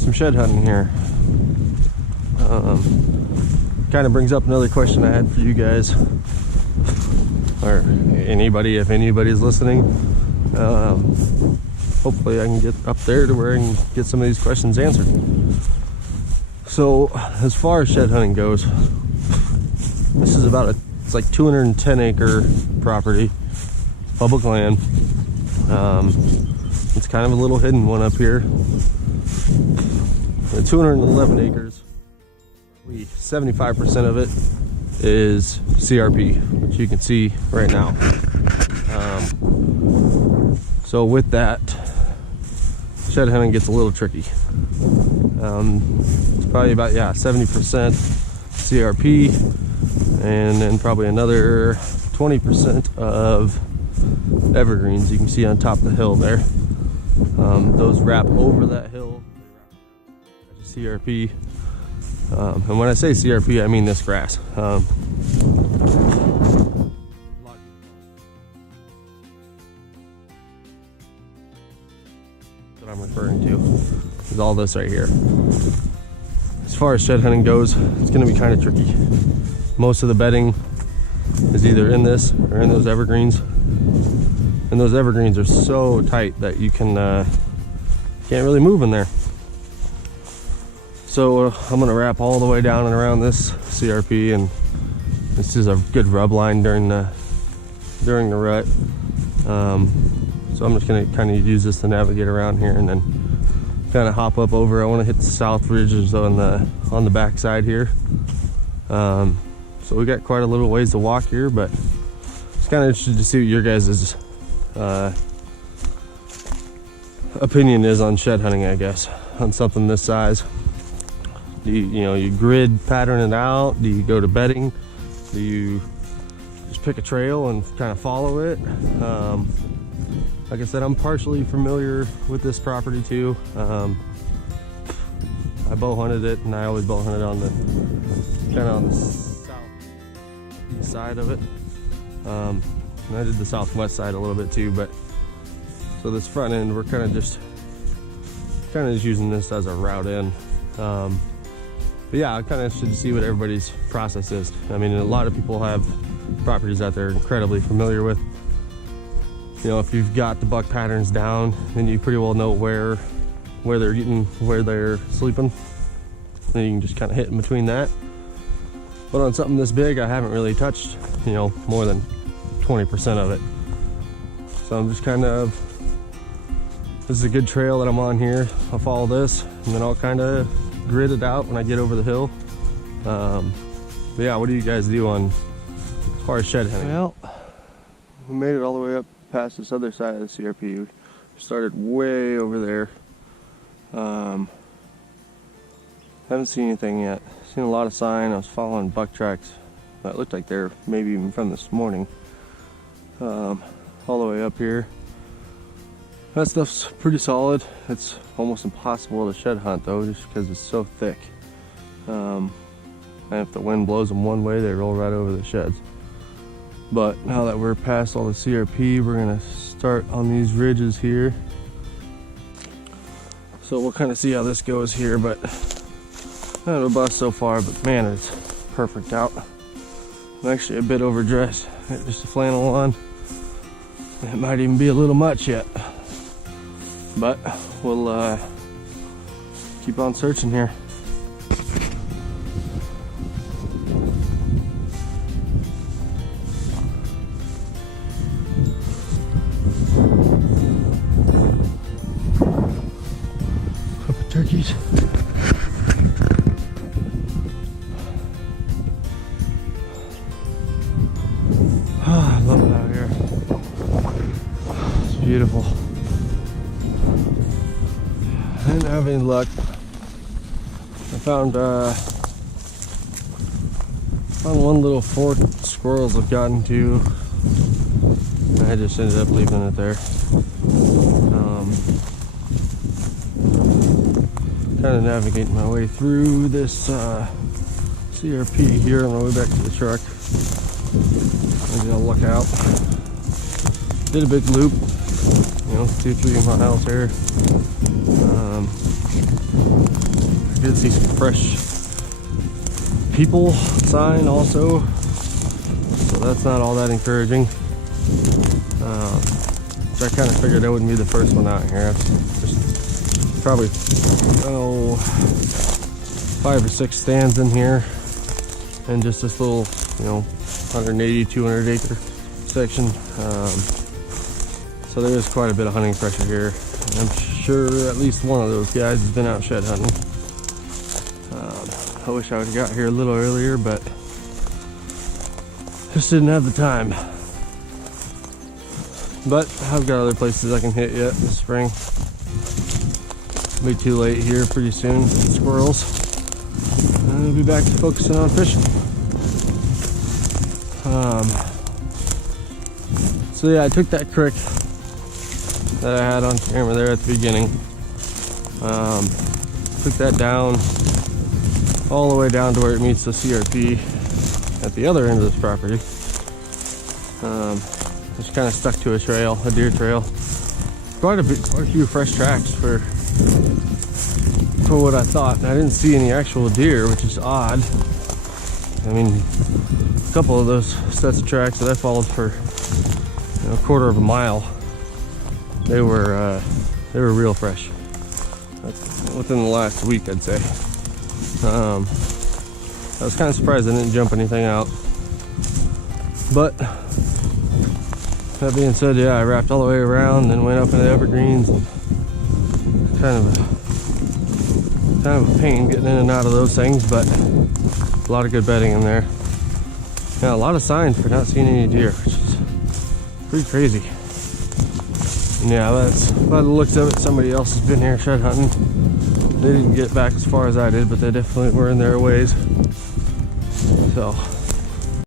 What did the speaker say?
Some shed hunting here. Kind of brings up another question I had for you guys, or anybody, if anybody's listening. Hopefully I can get up there to where I can get some of these questions answered. So as far as shed hunting goes, this is about it's like 210 acre property, public land. It's kind of a little hidden one up here. The 211 acres, 75% of it is CRP, which you can see right now. So with that, shed hunting gets a little tricky. It's probably about 70% CRP, and then probably another 20% of evergreens. You can see on top of the hill there. Those wrap over that hill. CRP, and when I say CRP, I mean this grass. That I'm referring to is all this right here. As far as shed hunting goes, it's going to be kind of tricky. Most of the bedding is either in this or in those evergreens, and those evergreens are so tight that you can't really move in there. So I'm gonna wrap all the way down and around this CRP, and this is a good rub line during the rut. So I'm just gonna kind of use this to navigate around here, and then kind of hop up over. I want to hit the south ridges on the back side here. So we got quite a little ways to walk here, but it's kind of interested to see what your guys' opinion is on shed hunting, I guess, on something this size. Do you grid pattern it out? Do you go to bedding? Do you just pick a trail and kind of follow it? Like I said, I'm partially familiar with this property too. I bow hunted it, and I always bow hunted on the south side of it. And I did the southwest side a little bit too, but so this front end, we're kind of just using this as a route in. But yeah, I'm kind of interested to see what everybody's process is. I mean, a lot of people have properties that they're incredibly familiar with. You know, if you've got the buck patterns down, then you pretty well know where they're eating, where they're sleeping. And you can just kind of hit in between that. But on something this big, I haven't really touched, more than 20% of it. So I'm just this is a good trail that I'm on here. I'll follow this, and then I'll kind of grid it out when I get over the hill. But yeah, what do you guys do as far as shed hunting? Well, we made it all the way up past this other side of the CRP. We started way over there. Haven't seen anything yet. Seen a lot of sign. I was following buck tracks that looked like they're maybe even from this morning. All the way up here. That stuff's pretty solid. It's almost impossible to shed hunt though, just because it's so thick. And if the wind blows them one way, they roll right over the sheds. But now that we're past all the CRP, we're gonna start on these ridges here. So we'll kind of see how this goes here, but kind of a bust so far, but man, it's perfect out. I'm actually a bit overdressed. Got just a flannel on. It might even be a little much yet. But we'll keep on searching here. Couple turkeys. Oh, I love it out here. It's beautiful. I didn't have any luck. I found one little fort squirrels have gotten to. I just ended up leaving it there. Kind of navigating my way through this CRP here on the way back to the truck. Maybe I'll look out. Did a big loop, 2-3 miles here. good to see some fresh people sign also. So that's not all that encouraging. So I kind of figured I wouldn't be the first one out here. There's probably 5 or 6 stands in here, and just this little, 180, 200 acre section. So there is quite a bit of hunting pressure here. I'm sure at least one of those guys has been out shed hunting. I wish I would have got here a little earlier, but just didn't have the time. But I've got other places I can hit yet this spring. It'll be too late here pretty soon for the squirrels. And I'll be back to focusing on fishing. So yeah, I took that creek that I had on camera there at the beginning. Took that down all the way down to where it meets the CRP at the other end of this property. Just kind of stuck to a trail, a deer trail. Quite a few fresh tracks for what I thought. And I didn't see any actual deer, which is odd. I mean, a couple of those sets of tracks that I followed for a quarter of a mile, they were real fresh. That's within the last week, I'd say. I was kind of surprised I didn't jump anything out. But that being said, yeah, I wrapped all the way around, then went up into the evergreens. And kind of a pain getting in and out of those things, but a lot of good bedding in there. Yeah, a lot of signs for not seeing any deer, which is pretty crazy. And yeah, that's by the looks of it, somebody else has been here shed hunting. They didn't get back as far as I did, but they definitely were in their ways. So